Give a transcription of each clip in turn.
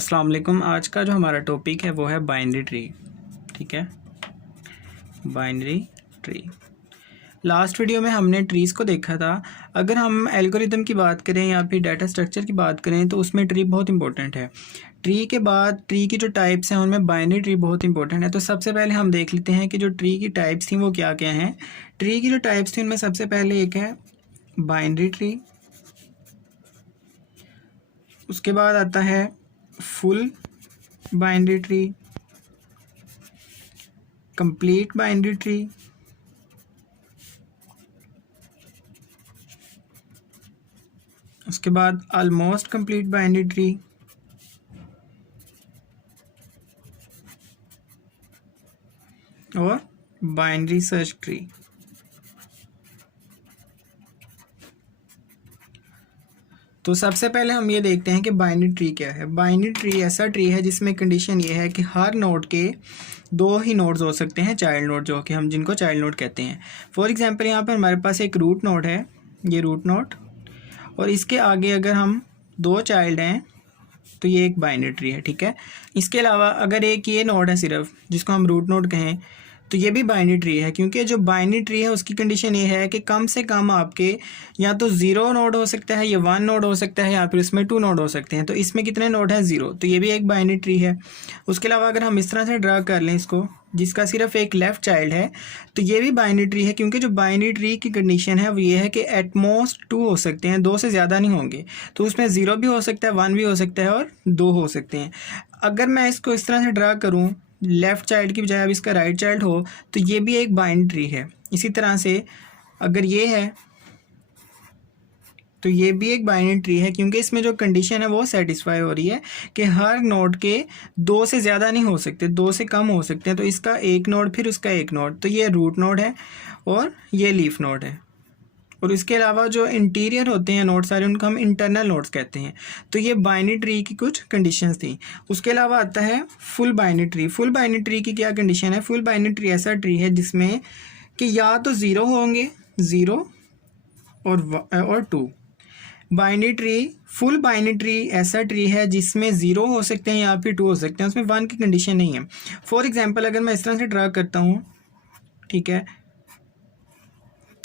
अस्सलाम वालेकुम। आज का जो हमारा टॉपिक है वो है बाइनरी ट्री। ठीक है, बाइनरी ट्री। लास्ट वीडियो में हमने ट्रीज़ को देखा था। अगर हम एल्गोरिदम की बात करें या फिर डाटा स्ट्रक्चर की बात करें तो उसमें ट्री बहुत इंपॉर्टेंट है। ट्री के बाद ट्री की जो टाइप्स हैं उनमें बाइनरी ट्री बहुत इंपॉर्टेंट है। तो सबसे पहले हम देख लेते हैं कि जो ट्री की टाइप्स थी वो क्या क्या हैं। ट्री की जो टाइप्स थी उनमें सबसे पहले एक है बाइनरी ट्री, उसके बाद आता है full binary tree, complete binary tree, उसके बाद ऑलमोस्ट कंप्लीट बाइनरी ट्री, और बाइनरी सर्च ट्री। तो सबसे पहले हम ये देखते हैं कि बाइनरी ट्री क्या है। बाइनरी ट्री ऐसा ट्री है जिसमें कंडीशन ये है कि हर नोड के दो ही नोड्स हो सकते हैं, चाइल्ड नोड, जो कि हम जिनको चाइल्ड नोड कहते हैं। फॉर एग्जांपल यहाँ पर हमारे पास एक रूट नोड है, ये रूट नोड, और इसके आगे अगर हम दो चाइल्ड हैं तो ये एक बाइनरी ट्री है। ठीक है, इसके अलावा अगर एक ये नोड है सिर्फ, जिसको हम रूट नोड कहें, तो ये भी बाइनरी ट्री है, क्योंकि जो बाइनरी ट्री है उसकी कंडीशन ये है कि कम से कम आपके या तो ज़ीरो नोड हो सकता है या वन नोड हो सकता है या फिर इसमें टू नोड हो सकते हैं। तो इसमें कितने नोड हैं? ज़ीरो। तो ये भी एक बाइनरी ट्री है। उसके अलावा अगर हम इस तरह से ड्रा कर लें इसको, जिसका सिर्फ एक लेफ़्ट चाइल्ड है, तो ये भी बाइनरी ट्री है, क्योंकि जो बाइनरी ट्री की कंडीशन है वो ये है कि एट मोस्ट टू हो सकते हैं, दो से ज़्यादा नहीं होंगे। तो उसमें ज़ीरो भी हो सकता है, वन भी हो सकता है और दो हो सकते हैं। अगर मैं इसको इस तरह से ड्रा करूँ, लेफ़्ट चाइल्ड की बजाय अब इसका राइट चाइल्ड हो, तो ये भी एक बाइनरी ट्री है। इसी तरह से अगर ये है तो ये भी एक बाइनरी ट्री है, क्योंकि इसमें जो कंडीशन है वो सेटिस्फाई हो रही है कि हर नोड के दो से ज़्यादा नहीं हो सकते, दो से कम हो सकते हैं। तो इसका एक नोड फिर उसका एक नोड, तो ये रूट नोड है और ये लीफ नोड है। और इसके अलावा जो इंटीरियर होते हैं नोड सारे, उनको हम इंटरनल नोड्स कहते हैं। तो ये बाइनरी ट्री की कुछ कंडीशंस थी। उसके अलावा आता है full binary tree. Full binary tree की क्या कंडीशन है? फुल बाइनरी ट्री ऐसा ट्री है जिसमें कि या तो ज़ीरो होंगे, ज़ीरो और two. Binary tree, full binary tree ऐसा ट्री है जिसमें ज़ीरो हो सकते हैं या फिर टू हो सकते हैं, उसमें वन की कंडीशन नहीं है। फॉर एग्जांपल अगर मैं इस तरह से ड्रा करता हूँ, ठीक है,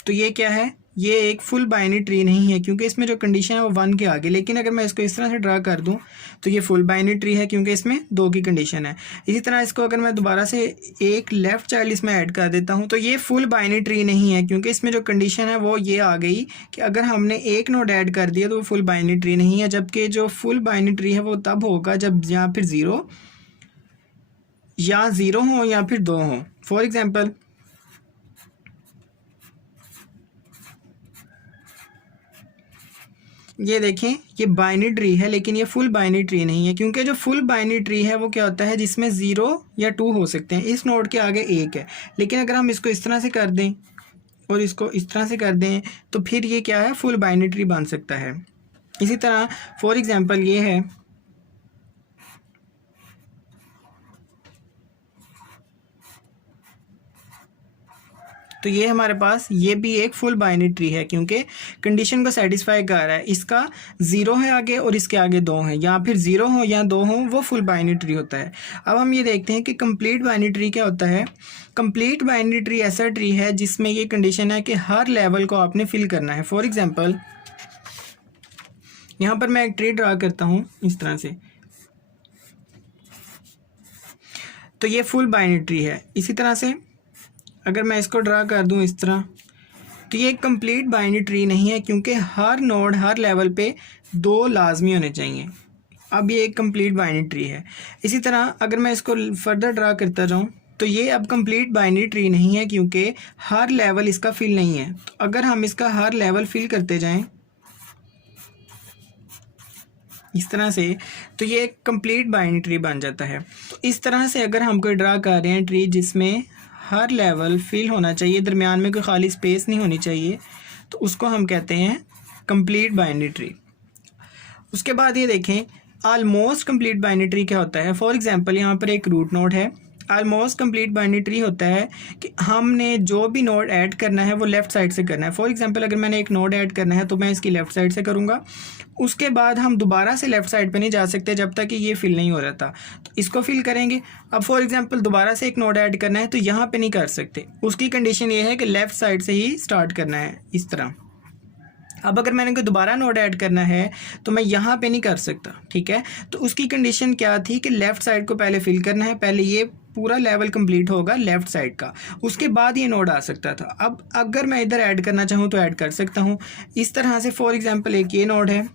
तो ये क्या है? ये एक फुल बाइनरी ट्री नहीं है, क्योंकि इसमें जो कंडीशन है वो वन के आगे। लेकिन अगर मैं इसको इस तरह से ड्रा कर दूं तो ये फुल बाइनरी ट्री है, क्योंकि इसमें दो की कंडीशन है। इसी तरह इसको अगर मैं दोबारा से एक लेफ़्ट चाइल्ड इसमें ऐड कर देता हूं तो ये फुल बाइनरी ट्री नहीं है, क्योंकि इसमें जो कंडीशन है वो ये आ गई कि अगर हमने एक नोड ऐड कर दिया तो वो फुल बाइनरी ट्री नहीं है। जबकि जो फुल बाइनरी ट्री है वो तब होगा जब या फिर ज़ीरो हो या फिर दो हो। फॉर एग्जाम्पल ये देखें, ये बाइनरी ट्री है लेकिन ये फुल बाइनरी ट्री नहीं है, क्योंकि जो फुल बाइनरी ट्री है वो क्या होता है? जिसमें ज़ीरो या टू हो सकते हैं। इस नोड के आगे एक है, लेकिन अगर हम इसको इस तरह से कर दें और इसको इस तरह से कर दें तो फिर ये क्या है? फुल बाइनरी ट्री बन सकता है। इसी तरह फॉर एग्जांपल ये है, तो ये हमारे पास ये भी एक फुल बाइनरी ट्री है, क्योंकि कंडीशन को सेटिस्फाई कर रहा है। इसका ज़ीरो है आगे और इसके आगे दो हैं, या फिर ज़ीरो हो या दो हो, वो फुल बाइनरी ट्री होता है। अब हम ये देखते हैं कि कंप्लीट बाइनरी ट्री क्या होता है। कंप्लीट बाइनरी ट्री ऐसा ट्री है जिसमें ये कंडीशन है कि हर लेवल को आपने फिल करना है। फॉर एग्जाम्पल यहाँ पर मैं एक ट्री ड्रा करता हूँ इस तरह से, तो ये फुल बाइनरी ट्री है। इसी तरह से अगर मैं इसको ड्रा कर दूं इस तरह, तो ये एक कंप्लीट बाइनरी ट्री नहीं है, क्योंकि हर नोड हर लेवल पे दो लाजमी होने चाहिए। अब ये एक कंप्लीट बाइनरी ट्री है। इसी तरह अगर मैं इसको फर्दर ड्रा करता जाऊं तो ये अब कंप्लीट बाइनरी ट्री नहीं है, क्योंकि हर लेवल इसका फिल नहीं है। तो अगर हम इसका हर लेवल फिल करते जाएं इस तरह से, तो ये एक कंप्लीट बाइनरी ट्री बन जाता है। तो इस तरह से अगर हम कोई ड्रा कर रहे हैं ट्री जिसमें हर लेवल फिल होना चाहिए, दरमियान में कोई खाली स्पेस नहीं होनी चाहिए, तो उसको हम कहते हैं कंप्लीट बाइनरी ट्री। उसके बाद ये देखें ऑलमोस्ट कंप्लीट बाइनरी ट्री क्या होता है। फॉर एग्जांपल यहाँ पर एक रूट नोड है ऑलमोस्ट कंप्लीट बाइनरी ट्री होता है कि हमने जो भी नोड ऐड करना है वो लेफ़्ट साइड से करना है। फॉर एग्जांपल अगर मैंने एक नोड ऐड करना है तो मैं इसकी लेफ़्ट साइड से करूँगा, उसके बाद हम दोबारा से लेफ़्ट साइड पे नहीं जा सकते जब तक कि ये फिल नहीं हो रहा था, तो इसको फिल करेंगे। अब फॉर एग्जांपल दोबारा से एक नोड ऐड करना है तो यहाँ पे नहीं कर सकते, उसकी कंडीशन ये है कि लेफ़्ट साइड से ही स्टार्ट करना है इस तरह। अब अगर मैंने कोई दोबारा नोड ऐड करना है तो मैं यहाँ पे नहीं कर सकता, ठीक है। तो उसकी कंडीशन क्या थी कि लेफ़्ट साइड को पहले फिल करना है, पहले ये पूरा लेवल कंप्लीट होगा लेफ़्ट साइड का, उसके बाद ये नोड आ सकता था। अब अगर मैं इधर ऐड करना चाहूँ तो ऐड कर सकता हूँ इस तरह से। फॉर एग्जांपल एक ये नोड है,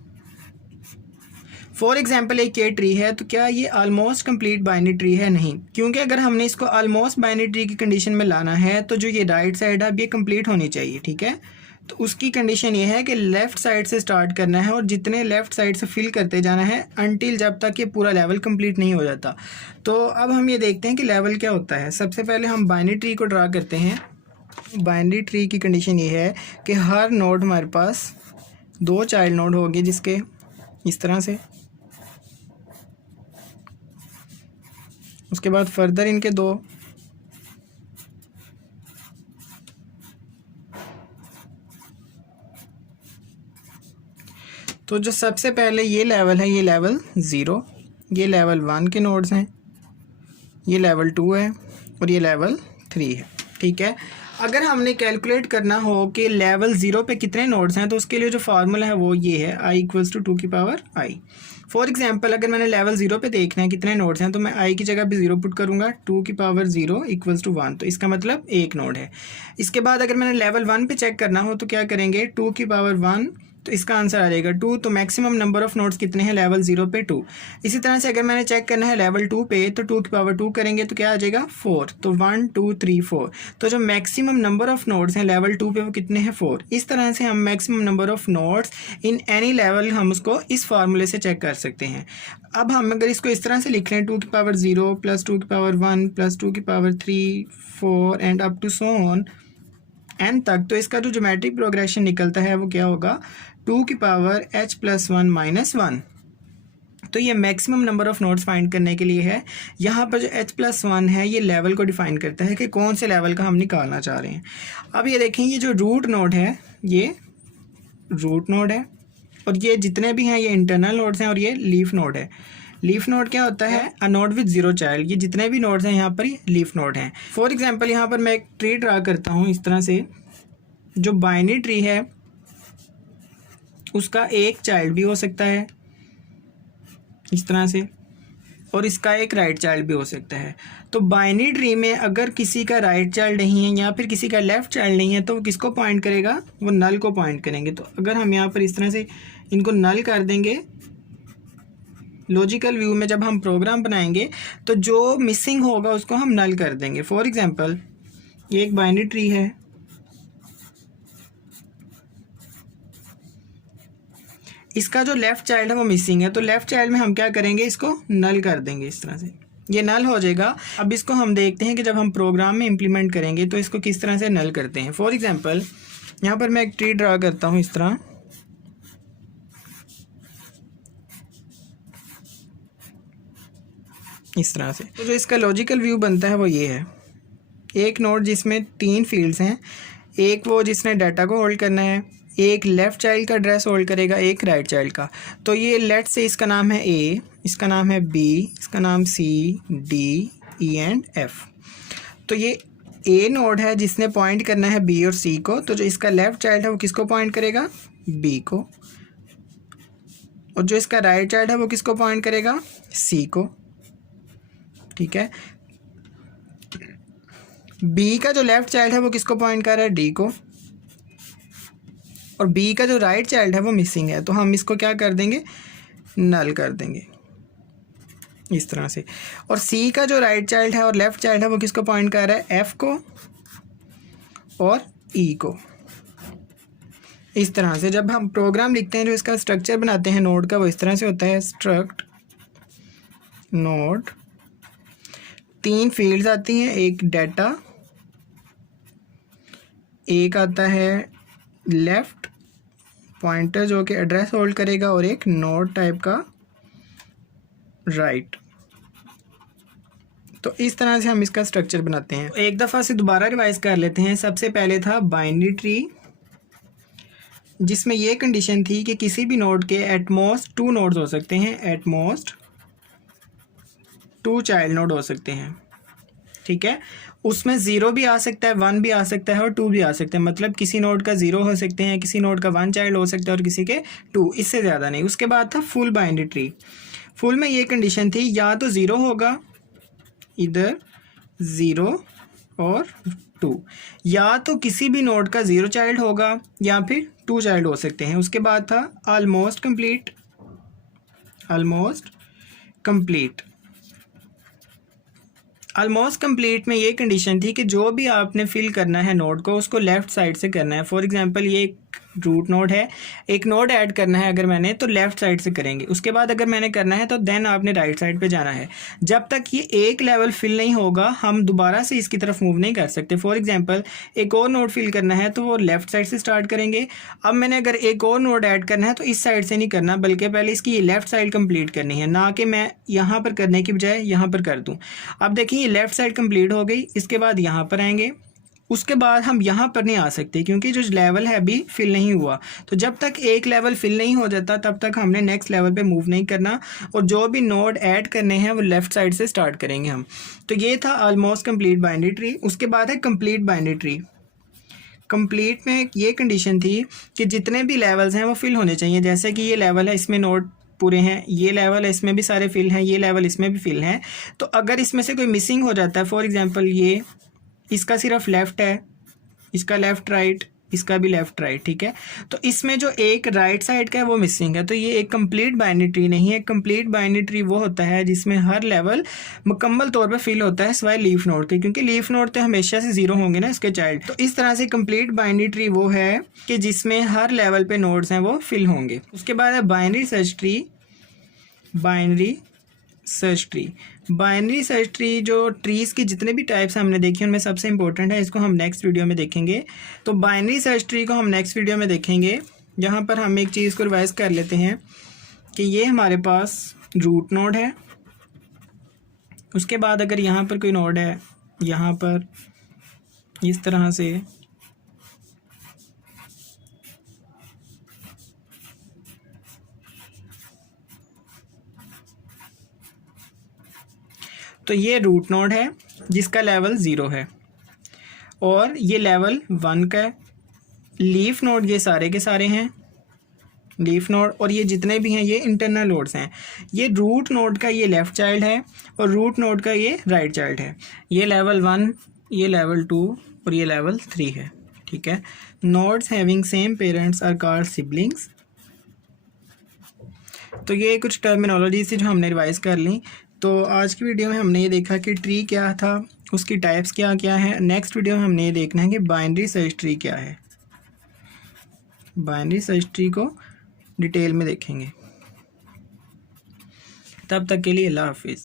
फॉर एग्जांपल एक ये ट्री है, तो क्या ये ऑलमोस्ट कंप्लीट बाइनरी ट्री है? नहीं, क्योंकि अगर हमने इसको ऑलमोस्ट बाइनरी ट्री की कंडीशन में लाना है तो जो ये राइट साइड है अब ये कंप्लीट होनी चाहिए, ठीक है। तो उसकी कंडीशन ये है कि लेफ़्ट साइड से स्टार्ट करना है और जितने लेफ़्ट साइड से फिल करते जाना है अनटिल जब तक ये पूरा लेवल कंप्लीट नहीं हो जाता। तो अब हम ये देखते हैं कि लेवल क्या होता है। सबसे पहले हम बाइनरी ट्री को ड्रा करते हैं। बाइनरी ट्री की कंडीशन ये है कि हर नोड हमारे पास 2 चाइल्ड नोड होंगे जिसके इस तरह से, उसके बाद फर्दर इनके 2, तो जो सबसे पहले ये लेवल है ये लेवल 0, ये लेवल 1 के नोड्स हैं, ये लेवल 2 है और ये लेवल 3 है, ठीक है। अगर हमने कैलकुलेट करना हो कि लेवल 0 पे कितने नोड्स हैं तो उसके लिए जो फार्मूला है वो ये है, i = 2 की पावर i। फॉर एग्जांपल अगर मैंने लेवल 0 पे देखना है कितने नोड्स हैं तो मैं i की जगह पे 0 पुट करूँगा, 2 की पावर 0 = 1, तो इसका मतलब एक नोड है। इसके बाद अगर मैंने लेवल 1 पे चेक करना हो तो क्या करेंगे, 2 की पावर 1, तो इसका आंसर आ जाएगा 2। तो मैक्सिमम नंबर ऑफ नोड्स कितने हैं लेवल 0 पे 2। इसी तरह से अगर मैंने चेक करना है लेवल 2 पे तो 2 की पावर 2 करेंगे तो क्या आ जाएगा 4, तो 1 2 3 4। तो जो मैक्सिमम नंबर ऑफ नोड्स हैं लेवल 2 पे वो कितने हैं 4। इस तरह से हम maximum number of nodes in any level हम उसको इस फार्मूले से चेक कर सकते हैं। अब हम अगर इसको इस तरह से लिख लें 2 की पावर 0 + 2 की पावर 1 + 2 की power 3 4 and up to so on n तक, तो इसका जो ज्योमेट्रिक प्रोग्रेशन निकलता है वो क्या होगा, 2 की पावर h + 1 - 1। तो ये maximum number of nodes find करने के लिए है। यहाँ पर जो h + 1 है ये लेवल को डिफाइन करता है कि कौन से लेवल का हम निकालना चाह रहे हैं। अब ये देखें ये जो रूट नोड है ये रूट नोड है और ये जितने भी हैं ये इंटरनल नोड्स हैं और ये लीफ नोड है। लीफ नोड क्या होता है, अ नोड विद 0 चाइल्ड। ये जितने भी नोड्स हैं यहाँ पर ये लीफ नोड हैं। फॉर एग्जांपल यहाँ पर मैं एक ट्री ड्रा करता हूँ इस तरह से, जो बाइनरी ट्री है उसका एक चाइल्ड भी हो सकता है इस तरह से और इसका एक राइट चाइल्ड भी हो सकता है। तो बाइनरी ट्री में अगर किसी का राइट चाइल्ड नहीं है या फिर किसी का लेफ़्ट चाइल्ड नहीं है तो वो किसको पॉइंट करेगा, वो नल को पॉइंट करेंगे। तो अगर हम यहाँ पर इस तरह से इनको नल कर देंगे, लॉजिकल व्यू में जब हम प्रोग्राम बनाएंगे तो जो मिसिंग होगा उसको हम नल कर देंगे। फॉर एग्जांपल ये एक बाइनरी ट्री है, इसका जो लेफ़्ट चाइल्ड है वो मिसिंग है, तो लेफ़्ट चाइल्ड में हम क्या करेंगे, इसको नल कर देंगे इस तरह से, ये नल हो जाएगा। अब इसको हम देखते हैं कि जब हम प्रोग्राम में इम्प्लीमेंट करेंगे तो इसको किस तरह से नल करते हैं। फॉर एग्जांपल यहाँ पर मैं एक ट्री ड्रा करता हूँ इस तरह, इस तरह से। तो जो इसका लॉजिकल व्यू बनता है वो ये है, एक नोड जिसमें 3 फील्ड्स हैं, एक वो जिसने डाटा को होल्ड करना है, एक लेफ़्ट चाइल्ड का एड्रेस होल्ड करेगा, एक राइट चाइल्ड का। तो ये लेट से इसका नाम है ए, इसका नाम है बी, इसका नाम C D E and F. तो ये ए नोड है जिसने पॉइंट करना है बी और सी को, तो जो इसका लेफ़्ट चाइल्ड है वो किसको पॉइंट करेगा, बी को, और जो इसका राइट चाइल्ड है वो किसको पॉइंट करेगा, सी को, ठीक है। बी का जो लेफ़्ट चाइल्ड है वो किसको पॉइंट कर रहा है, डी को, और बी का जो राइट चाइल्ड है वो मिसिंग है, तो हम इसको क्या कर देंगे, नल कर देंगे इस तरह से। और सी का जो राइट चाइल्ड है और लेफ़्ट चाइल्ड है वो किसको पॉइंट कर रहा है, एफ को और ई को। इस तरह से जब हम प्रोग्राम लिखते हैं, जो इसका स्ट्रक्चर बनाते हैं नोड का, वो इस तरह से होता है, स्ट्रक्ट नोड, 3 फील्ड्स आती हैं, एक डाटा, एक आता है लेफ़्ट पॉइंटर जो कि एड्रेस होल्ड करेगा, और एक नोड टाइप का राइट। तो इस तरह से हम इसका स्ट्रक्चर बनाते हैं। एक दफ़ा से दोबारा रिवाइज कर लेते हैं। सबसे पहले था बाइनरी ट्री, जिसमें ये कंडीशन थी कि किसी भी नोड के एट मोस्ट 2 नोड्स हो सकते हैं, एट मोस्ट 2 चाइल्ड नोड हो सकते हैं, ठीक है। उसमें 0 भी आ सकता है, 1 भी आ सकता है और 2 भी आ सकते हैं। मतलब किसी नोड का 0 हो सकते हैं, किसी नोड का 1 चाइल्ड हो सकता है और किसी के 2, इससे ज़्यादा नहीं। उसके बाद था फुल बाइनरी ट्री। फुल में ये कंडीशन थी या तो 0 होगा, इधर 0 और 2, या तो किसी भी नोड का 0 चाइल्ड होगा या फिर 2 चाइल्ड हो सकते हैं। उसके बाद था almost complete, almost complete. Almost complete में ये कंडीशन थी कि जो भी आपने फिल करना है नोड को, उसको लेफ़्ट साइड से करना है। फॉर एग्जांपल ये एक रूट नोड है, एक नोड ऐड करना है अगर मैंने, तो लेफ़्ट साइड से करेंगे। उसके बाद अगर मैंने करना है तो देन आपने राइट साइड पे जाना है। जब तक ये एक लेवल फिल नहीं होगा हम दोबारा से इसकी तरफ मूव नहीं कर सकते। फॉर एग्जांपल एक और नोड फिल करना है तो वो लेफ़्ट साइड से स्टार्ट करेंगे। अब मैंने अगर एक और नोड ऐड करना है तो इस साइड से नहीं करना, बल्कि पहले इसकी ये लेफ़्ट साइड कंप्लीट करनी है, ना कि मैं यहाँ पर करने की बजाय यहाँ पर कर दूँ। अब देखिए ये लेफ़्ट साइड कंप्लीट हो गई। इसके बाद यहाँ पर आएंगे, उसके बाद हम यहाँ पर नहीं आ सकते क्योंकि जो लेवल है अभी फिल नहीं हुआ। तो जब तक एक लेवल फिल नहीं हो जाता तब तक हमने नेक्स्ट लेवल पे मूव नहीं करना, और जो भी नोड ऐड करने हैं वो लेफ़्ट साइड से स्टार्ट करेंगे हम। तो ये था ऑलमोस्ट कंप्लीट बाइनरी ट्री। उसके बाद है कंप्लीट बाइनरी ट्री। कंप्लीट में ये कंडीशन थी कि जितने भी लेवल्स हैं वो फिल होने चाहिए। जैसे कि ये लेवल है, इसमें नोड पूरे हैं, ये लेवल है, इसमें भी सारे फिल हैं, ये लेवल इसमें भी फिल हैं। तो अगर इसमें से कोई मिसिंग हो जाता है, फॉर एग्जांपल ये इसका सिर्फ लेफ़्ट है, इसका लेफ़्ट राइट, इसका भी लेफ़्ट राइट, ठीक है, तो इसमें जो एक राइट साइड का है वो मिसिंग है, तो ये एक कंप्लीट बाइनरी ट्री नहीं है। कंप्लीट बाइनरी ट्री वो होता है जिसमें हर लेवल मुकम्मल तौर पे फिल होता है सिवाय लीफ नोड के, क्योंकि लीफ नोड तो हमेशा से 0 होंगे ना इसके चाइल्ड। तो इस तरह से कंप्लीट बाइनरी ट्री वो है कि जिसमें हर लेवल पे नोड्स हैं वो फिल होंगे। उसके बाद है binary search tree. Binary search tree, binary search tree जो ट्रीज़ की जितने भी टाइप्स हमने देखे उनमें सबसे इंपॉर्टेंट है, इसको हम नेक्स्ट वीडियो में देखेंगे। तो बाइनरी सर्च ट्री को हम नेक्स्ट वीडियो में देखेंगे। यहाँ पर हम एक चीज़ को रिवाइज कर लेते हैं कि ये हमारे पास रूट नोड है। उसके बाद अगर यहाँ पर कोई नोड है, यहाँ पर इस तरह से, तो ये रूट नोड है जिसका लेवल 0 है और ये लेवल 1 का है। लीफ नोड ये सारे के सारे हैं, लीफ नोड, और ये जितने भी हैं ये इंटरनल नोड्स हैं। ये रूट नोड का ये लेफ़्ट चाइल्ड है और रूट नोड का ये राइट चाइल्ड है। ये लेवल 1, ये लेवल 2 और ये लेवल 3 है, ठीक है। Nodes having same parents are called siblings. तो ये कुछ टर्मिनोलॉजी थी जो हमने रिवाइज कर ली। तो आज की वीडियो में हमने ये देखा कि ट्री क्या था, उसकी टाइप्स क्या क्या है। नेक्स्ट वीडियो में हमने ये देखना है कि बाइनरी सर्च ट्री क्या है। बाइनरी सर्च ट्री को डिटेल में देखेंगे। तब तक के लिए अल्लाह हाफिज़।